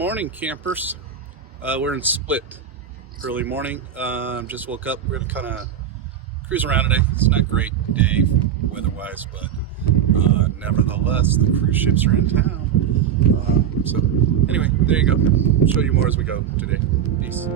morning, campers. We're in Split. Early morning. Just woke up. We're gonna kind of cruise around today. It's not a great day weather-wise, but nevertheless, the cruise ships are in town. So anyway, there you go. I'll show you more as we go today. Peace.